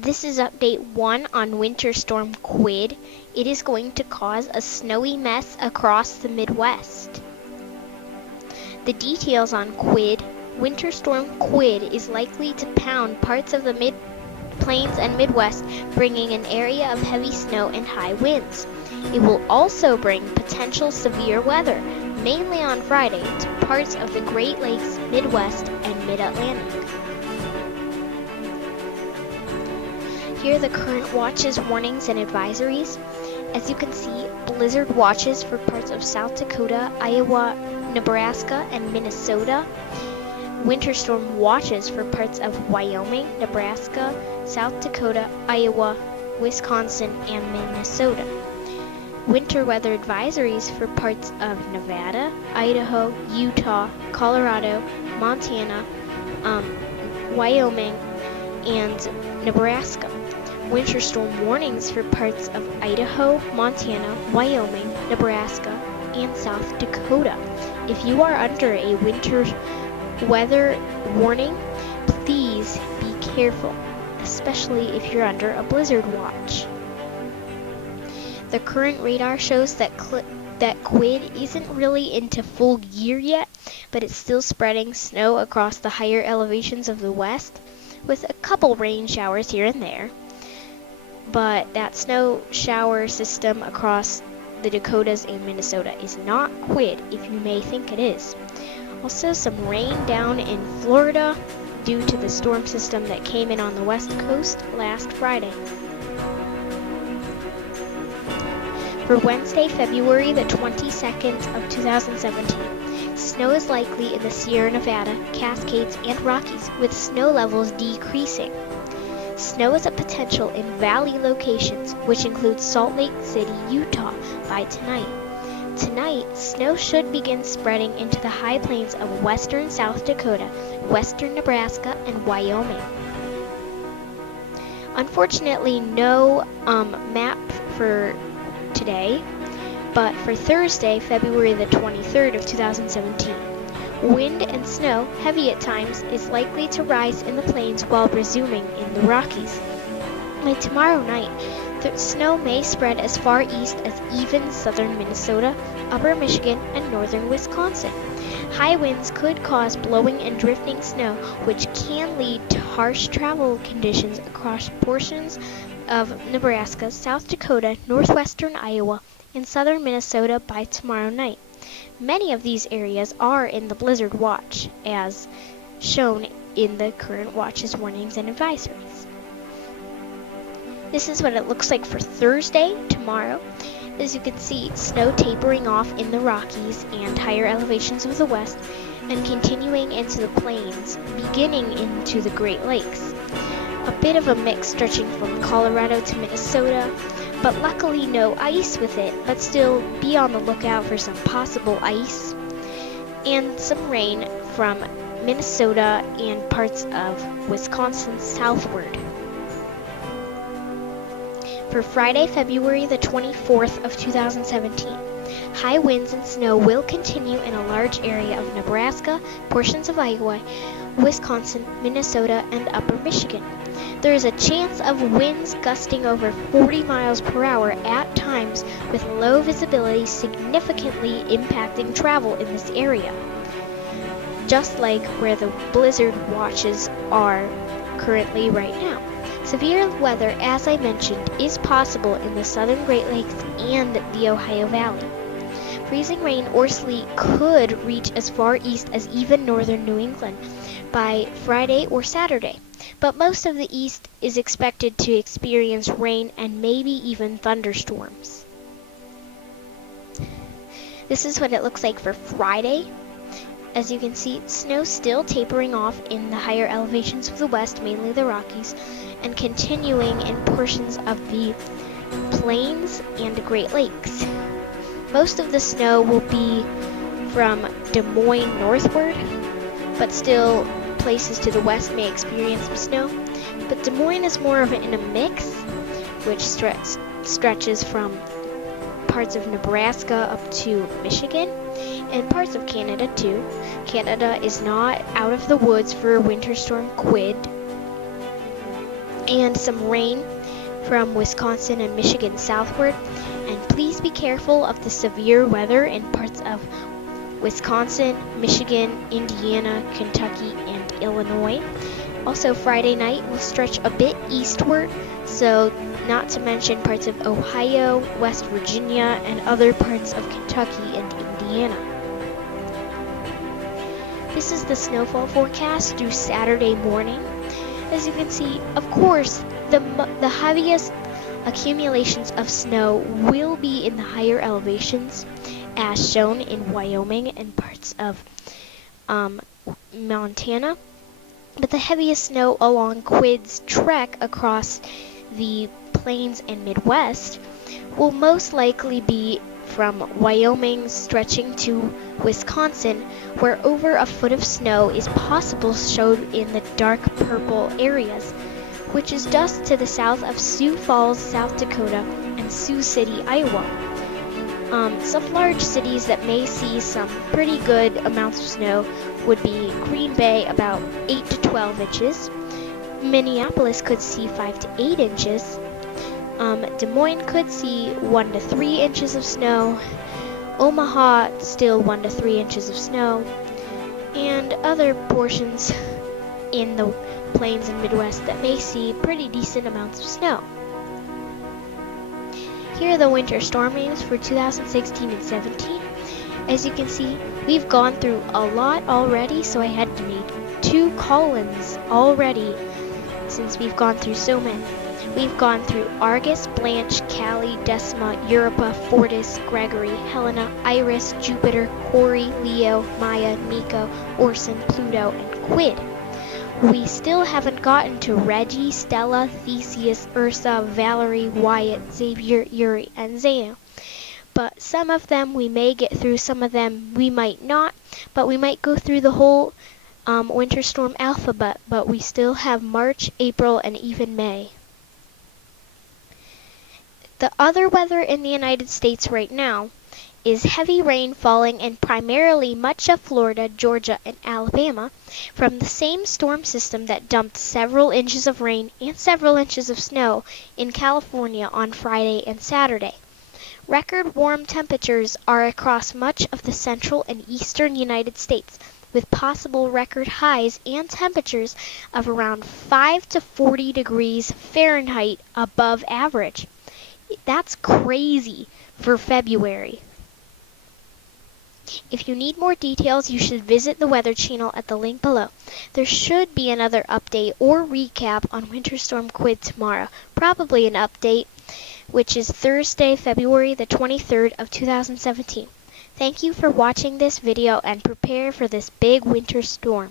This is update 1 on Winter Storm Quid. It is going to cause a snowy mess across the Midwest. The details on Quid. Winter Storm Quid is likely to pound parts of the Mid-Plains and Midwest, bringing an area of heavy snow and high winds. It will also bring potential severe weather, mainly on Friday, to parts of the Great Lakes, Midwest, and Mid-Atlantic. Here are the current watches, warnings, and advisories. As you can see, blizzard watches for parts of South Dakota, Iowa, Nebraska, and Minnesota. Winter storm watches for parts of Wyoming, Nebraska, South Dakota, Iowa, Wisconsin, and Minnesota. Winter weather advisories for parts of Nevada, Idaho, Utah, Colorado, Montana, Wyoming, and Nebraska. Winter storm warnings for parts of Idaho, Montana, Wyoming, Nebraska, and South Dakota. If you are under a winter weather warning, please be careful, especially if you're under a blizzard watch. The current radar shows that Quid isn't really into full gear yet, but it's still spreading snow across the higher elevations of the west, with a couple rain showers here and there. But that snow shower system across the Dakotas and Minnesota is not Quid, if you may think it is. Also, some rain down in Florida due to the storm system that came in on the west coast last Friday. For Wednesday, February the 22nd of 2017, snow is likely in the Sierra Nevada, Cascades, and Rockies, with snow levels decreasing. Snow is a potential in valley locations, which include Salt Lake City, Utah, by tonight. Tonight, snow should begin spreading into the high plains of western South Dakota, western Nebraska, and Wyoming. Unfortunately, no map for today, but for Thursday, February the 23rd of 2017. Wind and snow, heavy at times, is likely to rise in the plains while resuming in the Rockies. By tomorrow night, the snow may spread as far east as even southern Minnesota, upper Michigan, and northern Wisconsin. High winds could cause blowing and drifting snow, which can lead to harsh travel conditions across portions of Nebraska, South Dakota, northwestern Iowa, and southern Minnesota by tomorrow night. Many of these areas are in the blizzard watch, as shown in the current watches, warnings, and advisories. This is what it looks like for Thursday, tomorrow. As you can see, snow tapering off in the Rockies and higher elevations of the west, and continuing into the plains, beginning into the Great Lakes. A bit of a mix stretching from Colorado to Minnesota, but luckily no ice with it, but still be on the lookout for some possible ice, and some rain from Minnesota and parts of Wisconsin southward. For Friday, February the 24th of 2017, high winds and snow will continue in a large area of Nebraska, portions of Iowa, Wisconsin, Minnesota, and upper Michigan. There is a chance of winds gusting over 40 miles per hour at times, with low visibility significantly impacting travel in this area, just like where the blizzard watches are currently right now. Severe weather, as I mentioned, is possible in the southern Great Lakes and the Ohio Valley. Freezing rain or sleet could reach as far east as even northern New England by Friday or Saturday, but most of the east is expected to experience rain and maybe even thunderstorms. This is what it looks like for Friday. As you can see, snow still tapering off in the higher elevations of the west, mainly the Rockies, and continuing in portions of the plains and Great Lakes. Most of the snow will be from Des Moines northward, but still places to the west may experience some snow. But Des Moines is more of in a mix, which stretches from parts of Nebraska up to Michigan, and parts of Canada too. Canada is not out of the woods for Winter Storm Quid. and some rain from Wisconsin and Michigan southward. And please be careful of the severe weather in parts of Wisconsin, Michigan, Indiana, Kentucky, and Illinois. Also, Friday night will stretch a bit eastward, so not to mention parts of Ohio, West Virginia, and other parts of Kentucky and Indiana. This is the snowfall forecast through Saturday morning. As you can see, of course, the heaviest accumulations of snow will be in the higher elevations, as shown in Wyoming and parts of Montana. But the heaviest snow along Quid's trek across the plains and Midwest will most likely be from Wyoming stretching to Wisconsin, where over a foot of snow is possible showed in the dark purple areas, which is just to the south of Sioux Falls, South Dakota, and Sioux City, Iowa. Some large cities that may see some pretty good amounts of snow would be Green Bay, about 8 to 12 inches. Minneapolis could see 5 to 8 inches. Des Moines could see 1 to 3 inches of snow. Omaha, still 1 to 3 inches of snow. And other portions in the plains and Midwest that may see pretty decent amounts of snow. Here are the winter storm names for 2016 and 17. As you can see, we've gone through a lot already, so I had to make 2 columns already since we've gone through so many. We've gone through Argus, Blanche, Callie, Decima, Europa, Fortis, Gregory, Helena, Iris, Jupiter, Hori, Leo, Maya, Nico, Orson, Pluto, and Quid. We still haven't gotten to Reggie, Stella, Theseus, Ursa, Valerie, Wyatt, Xavier, Yuri, and Zeno. But some of them we may get through, some of them we might not, but we might go through the whole winter storm alphabet, but we still have March, April, and even May. The other weather in the United States right now is heavy rain falling in primarily much of Florida, Georgia, and Alabama from the same storm system that dumped several inches of rain and several inches of snow in California on Friday and Saturday. Record warm temperatures are across much of the central and eastern United States, with possible record highs and temperatures of around 5 to 40 degrees Fahrenheit above average. That's crazy for February. If you need more details, you should visit the Weather Channel at the link below. There should be another update or recap on Winter Storm Quid tomorrow, probably an update, which is Thursday, February the 23rd of 2017. Thank you for watching this video and prepare for this big winter storm.